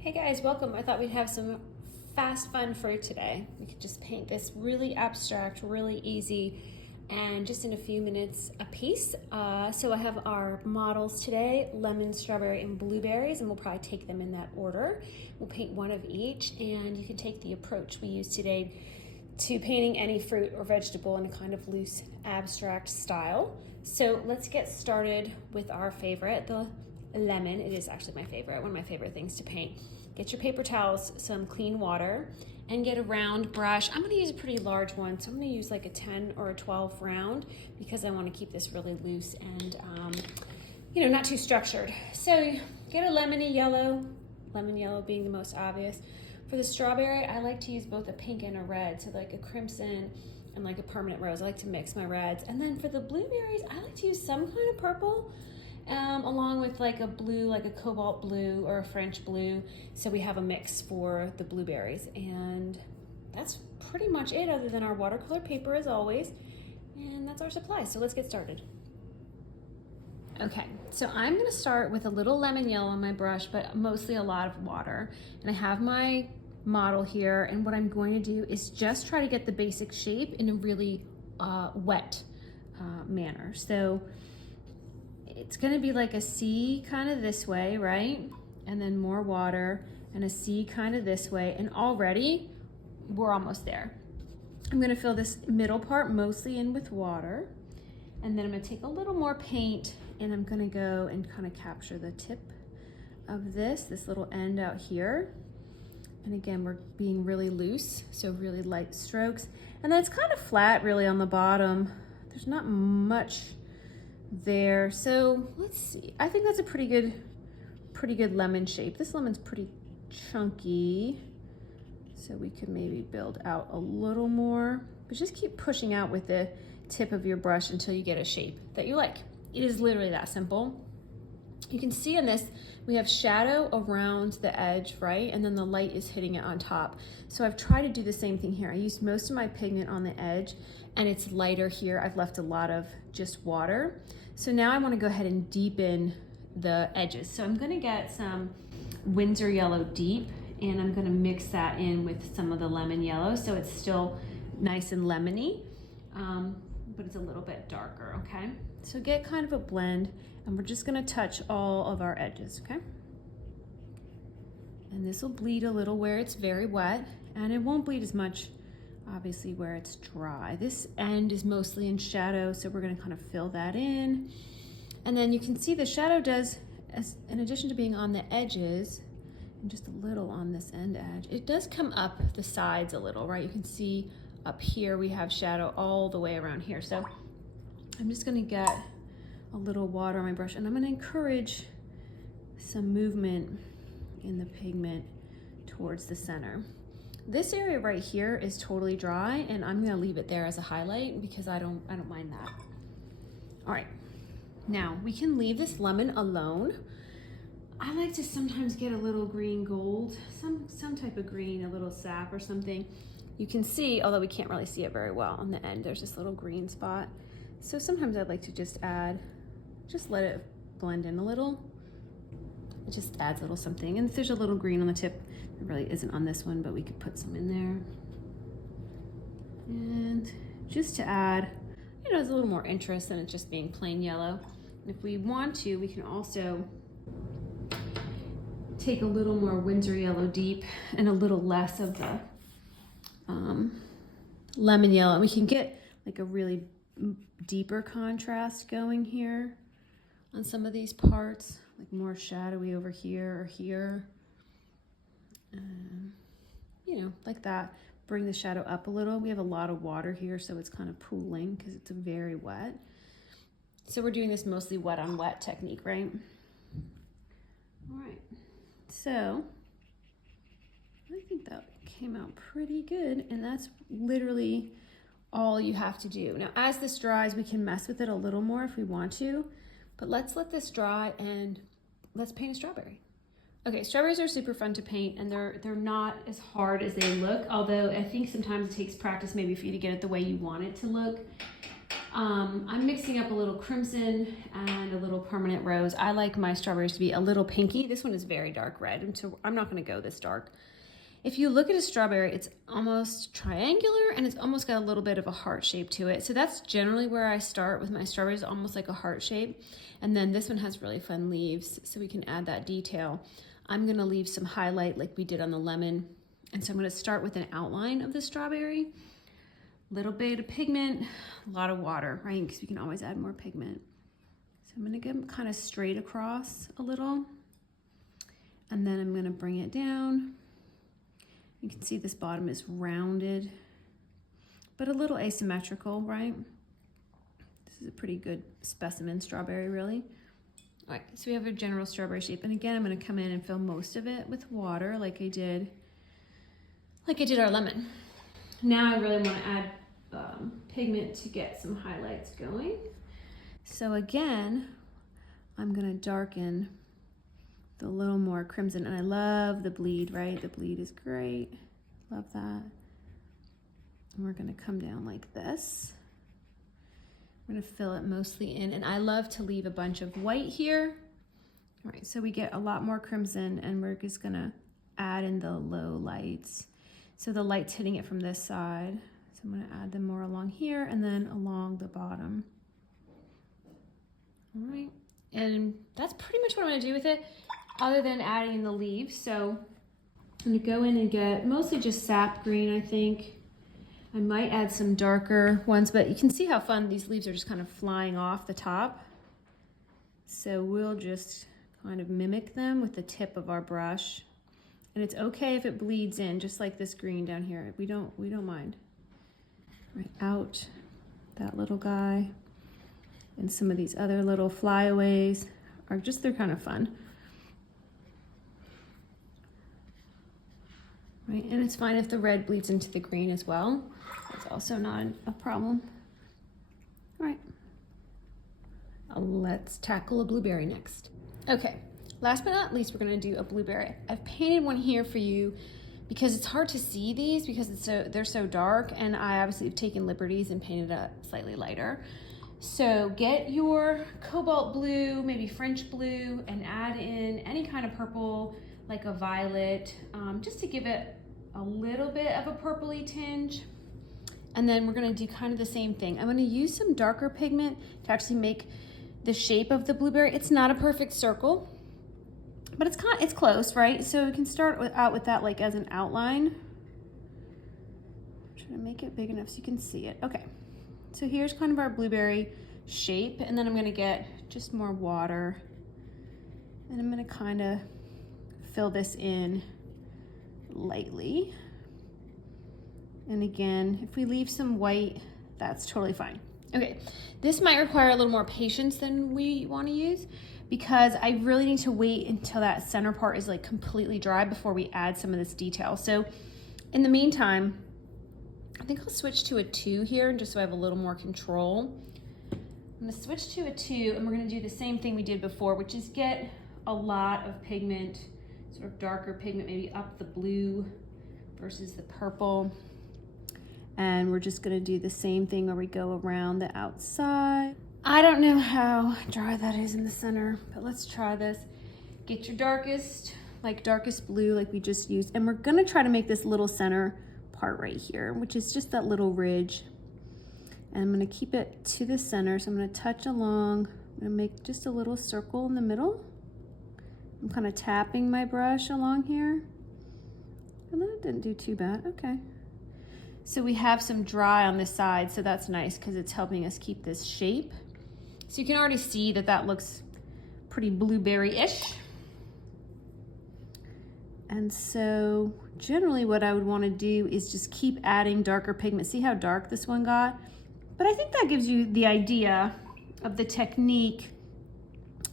Hey guys, welcome. I thought we'd have some fast fun for today. We could just paint this really abstract, really easy, and just in a few minutes a piece. So I have our models today, lemon, strawberry, and blueberries, and we'll probably take them in that order. We'll paint one of each, and you can take the approach we use today to painting any fruit or vegetable in a kind of loose, abstract style. So let's get started with our favorite, the lemon. It is actually my favorite, one of my favorite things to paint. Get your paper towels, some clean water, and get a round brush. I'm gonna use a pretty large one, so I'm gonna use like a 10 or a 12 round because I wanna keep this really loose and not too structured. So get a lemony yellow, lemon yellow being the most obvious. For the strawberry, I like to use both a pink and a red, so like a crimson and like a permanent rose. I like to mix my reds. And then for the blueberries, I like to use some kind of purple along with like a blue, like a cobalt blue or a French blue. So we have a mix for the blueberries. And that's pretty much it, other than our watercolor paper as always. And that's our supply, so let's get started. Okay, so I'm gonna start with a little lemon yellow on my brush, but mostly a lot of water. And I have my model here, and what I'm going to do is just try to get the basic shape in a really wet manner. So it's gonna be like a C kind of this way, right? And then more water, and a C kind of this way, and already we're almost there. I'm gonna fill this middle part mostly in with water, and then I'm gonna take a little more paint, and I'm gonna go and kind of capture the tip of this little end out here. And again, we're being really loose, so really light strokes. And then it's kind of flat really on the bottom. There's not much there. So let's see. I think that's a pretty good lemon shape. This lemon's pretty chunky, so we could maybe build out a little more, but just keep pushing out with the tip of your brush until you get a shape that you like. It is literally that simple. You can see in this, we have shadow around the edge, right? And then the light is hitting it on top. So I've tried to do the same thing here. I used most of my pigment on the edge, and it's lighter here. I've left a lot of just water. So now I want to go ahead and deepen the edges. So I'm going to get some Windsor Yellow Deep, and I'm going to mix that in with some of the lemon yellow, so it's still nice and lemony, but it's a little bit darker, okay? So get kind of a blend, and we're just going to touch all of our edges, okay? And this will bleed a little where it's very wet, and it won't bleed as much obviously where it's dry. This end is mostly in shadow, so we're going to kind of fill that in. And then you can see the shadow does, in addition to being on the edges and just a little on this end edge, it does come up the sides a little, right? You can see up here we have shadow all the way around here. So I'm just going to get a little water on my brush, and I'm going to encourage some movement in the pigment towards the center. This area right here is totally dry, and I'm gonna leave it there as a highlight because I don't mind that. All right, now we can leave this lemon alone. I like to sometimes get a little green gold, some type of green, a little sap or something. You can see, although we can't really see it very well on the end, there's this little green spot. So sometimes I'd like to just let it blend in a little. It just adds a little something. And if there's a little green on the tip, it really isn't on this one, but we could put some in there. And just to add, there's a little more interest than it just being plain yellow. And if we want to, we can also take a little more Windsor Yellow Deep and a little less of the lemon yellow. And we can get like a really deeper contrast going here on some of these parts, like more shadowy over here or here. Like that. Bring the shadow up a little. We have a lot of water here, so it's kind of pooling because it's very wet. So we're doing this mostly wet on wet technique, right? All right, so I think that came out pretty good, and that's literally all you have to do. Now, as this dries, we can mess with it a little more if we want to, but let's let this dry and let's paint a strawberry. Okay, strawberries are super fun to paint, and they're not as hard as they look, although I think sometimes it takes practice maybe for you to get it the way you want it to look. I'm mixing up a little crimson and a little permanent rose. I like my strawberries to be a little pinky. This one is very dark red, and so I'm not gonna go this dark. If you look at a strawberry, it's almost triangular and it's almost got a little bit of a heart shape to it. So that's generally where I start with my strawberries, almost like a heart shape. And then this one has really fun leaves, so we can add that detail. I'm gonna leave some highlight like we did on the lemon. And so I'm gonna start with an outline of the strawberry, little bit of pigment, a lot of water, right? Because we can always add more pigment. So I'm gonna get kind of straight across a little, and then I'm gonna bring it down. You can see this bottom is rounded, but a little asymmetrical, right? This is a pretty good specimen strawberry, really. All right, so we have a general strawberry shape. And again, I'm gonna come in and fill most of it with water like I did our lemon. Now I really wanna add pigment to get some highlights going. So again, I'm gonna darken a little more crimson, and I love the bleed, right? The bleed is great, love that. And we're gonna come down like this. I'm gonna fill it mostly in, and I love to leave a bunch of white here. All right, so we get a lot more crimson, and we're just gonna add in the low lights. So the light's hitting it from this side. So I'm gonna add them more along here and then along the bottom. All right, and that's pretty much what I'm gonna do with it, other than adding in the leaves. So I'm gonna go in and get mostly just sap green, I think. I might add some darker ones, but you can see how fun these leaves are just kind of flying off the top. So we'll just kind of mimic them with the tip of our brush. And it's okay if it bleeds in, just like this green down here. We don't mind. Right, out that little guy. And some of these other little flyaways are just, they're kind of fun. Right, and it's fine if the red bleeds into the green as well. It's also not a problem. All right, let's tackle a blueberry next. Okay, last but not least, we're gonna do a blueberry. I've painted one here for you because it's hard to see these because they're so dark, and I obviously have taken liberties and painted it slightly lighter. So get your cobalt blue, maybe French blue, and add in any kind of purple, like a violet, just to give it a little bit of a purpley tinge. And then we're gonna do kind of the same thing. I'm gonna use some darker pigment to actually make the shape of the blueberry. It's not a perfect circle, but it's close, right? So we can start out with that like as an outline. I'm trying to make it big enough so you can see it. Okay, so here's kind of our blueberry shape, and then I'm gonna get just more water, and I'm gonna kind of fill this in lightly. And again, if we leave some white, that's totally fine. Okay, this might require a little more patience than we want to use, because I really need to wait until that center part is like completely dry before we add some of this detail. So in the meantime, I think I'll switch to a 2 here just so I have a little more control. I'm gonna switch to a 2, and we're gonna do the same thing we did before, which is get a lot of pigment, sort of darker pigment, maybe up the blue versus the purple. And we're just gonna do the same thing where we go around the outside. I don't know how dry that is in the center, but let's try this. Get your darkest blue like we just used. And we're gonna try to make this little center part right here, which is just that little ridge. And I'm gonna keep it to the center. So I'm gonna touch along. I'm gonna make just a little circle in the middle. I'm kind of tapping my brush along here. And that didn't do too bad, okay. So we have some dry on this side, so that's nice because it's helping us keep this shape. So you can already see that that looks pretty blueberry-ish. And so generally what I would want to do is just keep adding darker pigment. See how dark this one got? But I think that gives you the idea of the technique.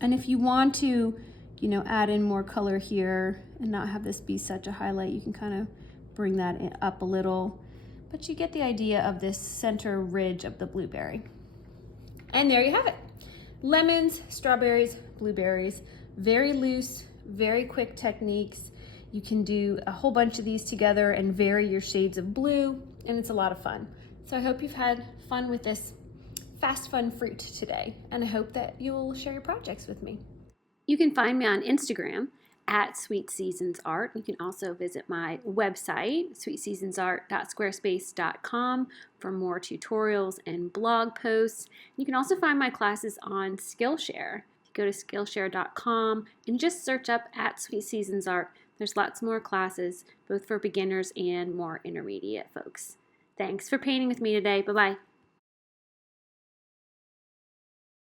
And if you want to, you know, add in more color here and not have this be such a highlight, you can kind of bring that up a little. But you get the idea of this center ridge of the blueberry. And there you have it. Lemons, strawberries, blueberries, very loose, very quick techniques. You can do a whole bunch of these together and vary your shades of blue, and it's a lot of fun. So I hope you've had fun with this fast, fun fruit today, and I hope that you'll share your projects with me. You can find me on Instagram at Sweet Seasons Art. You can also visit my website, sweetseasonsart.squarespace.com, for more tutorials and blog posts. You can also find my classes on Skillshare. If you go to Skillshare.com and just search up at Sweet Seasons Art, there's lots more classes, both for beginners and more intermediate folks. Thanks for painting with me today. Bye-bye.